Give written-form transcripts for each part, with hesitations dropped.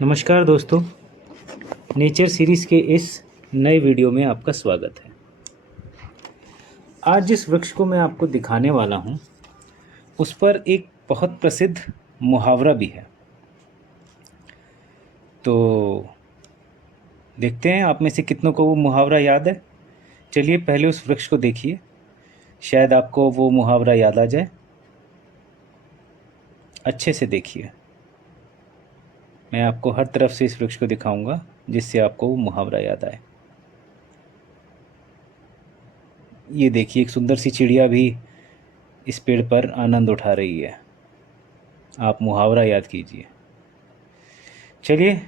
नमस्कार दोस्तों, nature series के इस नए वीडियो में आपका स्वागत है। आज जिस वृक्ष को मैं आपको दिखाने वाला हूँ उस पर एक बहुत प्रसिद्ध मुहावरा भी है। तो देखते हैं आप में से कितनों को वो मुहावरा याद है। चलिए पहले उस वृक्ष को देखिए, शायद आपको वो मुहावरा याद आ जाए। अच्छे से देखिए, मैं आपको हर तरफ से इस वृक्ष को दिखाऊंगा जिससे आपको वो मुहावरा याद आए। ये देखिए, एक सुंदर सी चिड़िया भी इस पेड़ पर आनंद उठा रही है। आप मुहावरा याद कीजिए। चलिए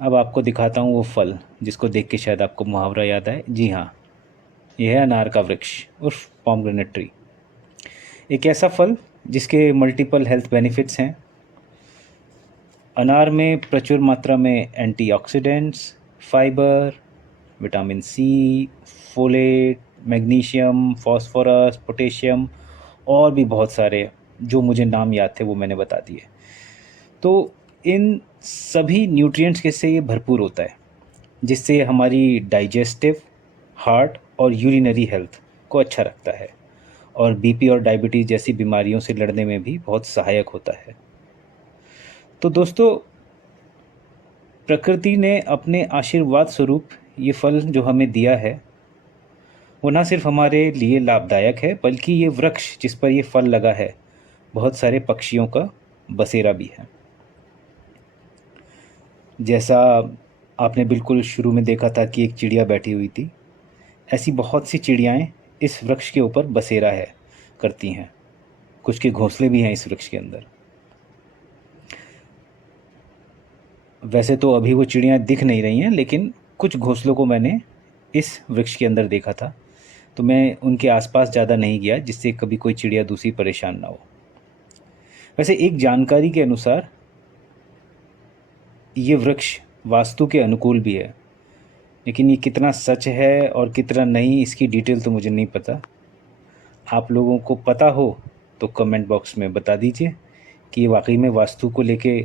अब आपको दिखाता हूँ वो फल जिसको देख के शायद आपको मुहावरा याद आए। जी हाँ, यह है अनार का वृक्ष उर्फ पोमेग्रेनेट ट्री। एक ऐसा फल जिसके मल्टीपल हेल्थ बेनिफिट्स हैं। अनार में प्रचुर मात्रा में antioxidants, fibre, vitamin C, folate, magnesium, phosphorus, potassium और भी बहुत सारे जो मुझे नाम याद थे वो मैंने बता दिए। तो इन सभी न्यूट्रिएंट्स के से ये भरपूर होता है, जिससे हमारी डाइजेस्टिव, हार्ट और यूरिनरी हेल्थ को अच्छा रखता है और बीपी और डायबिटीज़ जैसी बीमारियों से लड़ने में भी बहुत सहायक होता है। तो दोस्तों, प्रकृति ने अपने आशीर्वाद स्वरूप ये फल जो हमें दिया है वो ना सिर्फ हमारे लिए लाभदायक है, बल्कि ये वृक्ष जिस पर ये फल लगा है बहुत सारे पक्षियों का बसेरा भी है। जैसा आपने बिल्कुल शुरू में देखा था कि एक चिड़िया बैठी हुई थी, ऐसी बहुत सी चिड़ियाएँ इस वृक्ष के ऊपर बसेरा है करती हैं। कुछ के घोंसले भी हैं इस वृक्ष के अंदर। वैसे तो अभी वो चिड़ियाँ दिख नहीं रही हैं, लेकिन कुछ घोंसलों को मैंने इस वृक्ष के अंदर देखा था, तो मैं उनके आसपास ज़्यादा नहीं गया जिससे कभी कोई चिड़िया दूसरी परेशान ना हो। वैसे एक जानकारी के अनुसार ये वृक्ष वास्तु के अनुकूल भी है, लेकिन ये कितना सच है और कितना नहीं इसकी डिटेल तो मुझे नहीं पता। आप लोगों को पता हो तो कमेंट बॉक्स में बता दीजिए कि वाकई में वास्तु को लेके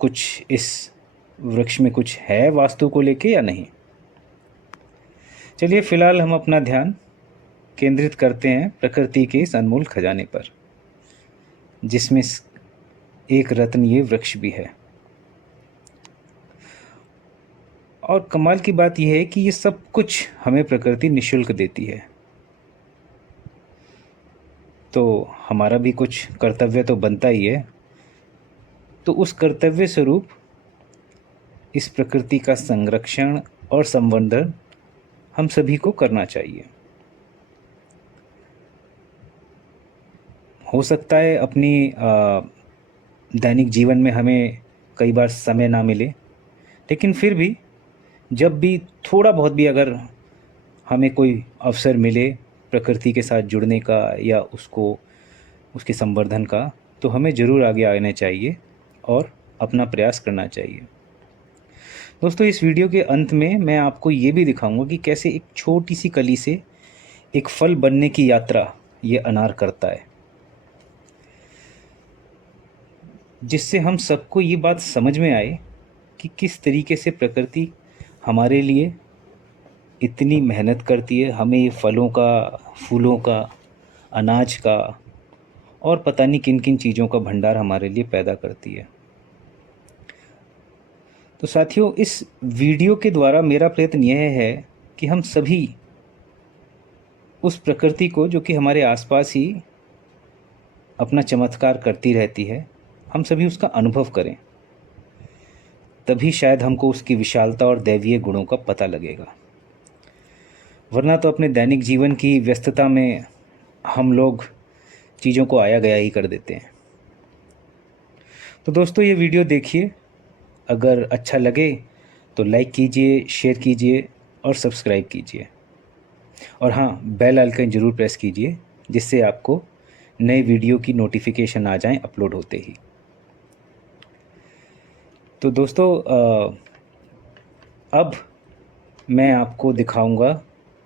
कुछ इस वृक्ष में कुछ है वास्तु को लेके या नहीं। चलिए फिलहाल हम अपना ध्यान केंद्रित करते हैं प्रकृति के इस अनमोल खजाने पर, जिसमें एक रत्न ये वृक्ष भी है। और कमाल की बात यह है कि ये सब कुछ हमें प्रकृति निःशुल्क देती है, तो हमारा भी कुछ कर्तव्य तो बनता ही है। तो उस कर्तव्य स्वरूप इस प्रकृति का संरक्षण और संवर्धन हम सभी को करना चाहिए। हो सकता है अपनी दैनिक जीवन में हमें कई बार समय ना मिले, लेकिन फिर भी जब भी थोड़ा बहुत भी अगर हमें कोई अवसर मिले प्रकृति के साथ जुड़ने का या उसके संवर्धन का, तो हमें ज़रूर आगे आना चाहिए और अपना प्रयास करना चाहिए। दोस्तों, इस वीडियो के अंत में मैं आपको ये भी दिखाऊंगा कि कैसे एक छोटी सी कली से एक फल बनने की यात्रा ये अनार करता है, जिससे हम सबको ये बात समझ में आए कि किस तरीके से प्रकृति हमारे लिए इतनी मेहनत करती है, हमें ये फलों का, फूलों का, अनाज का और पता नहीं किन किन चीज़ों का भंडार हमारे लिए पैदा करती है। तो साथियों, इस वीडियो के द्वारा मेरा प्रयत्न यह है कि हम सभी उस प्रकृति को जो कि हमारे आसपास ही अपना चमत्कार करती रहती है, हम सभी उसका अनुभव करें। तभी शायद हमको उसकी विशालता और दैवीय गुणों का पता लगेगा। वरना तो अपने दैनिक जीवन की व्यस्तता में हम लोग चीज़ों को आया गया ही कर देते हैं। तो दोस्तों, ये वीडियो देखिए, अगर अच्छा लगे तो लाइक कीजिए, शेयर कीजिए और सब्सक्राइब कीजिए। और हाँ, बेल आइकन ज़रूर प्रेस कीजिए जिससे आपको नए वीडियो की नोटिफिकेशन आ जाएं अपलोड होते ही। तो दोस्तों, अब मैं आपको दिखाऊंगा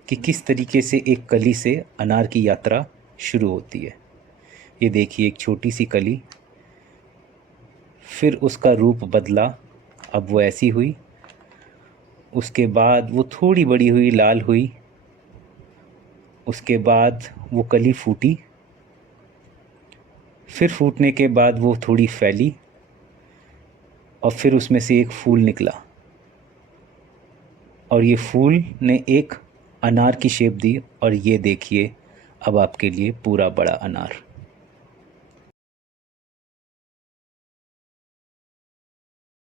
कि किस तरीके से एक कली से अनार की यात्रा शुरू होती है। ये देखिए, एक छोटी सी कली फिर उसका रूप बदला, अब वो ऐसी हुई। उसके बाद वो थोड़ी बड़ी हुई, लाल हुई। उसके बाद वो कली फूटी। फिर फूटने के बाद वो थोड़ी फैली और फिर उसमें से एक फूल निकला, और ये फूल ने एक अनार की शेप दी। और ये देखिए अब आपके लिए पूरा बड़ा अनार।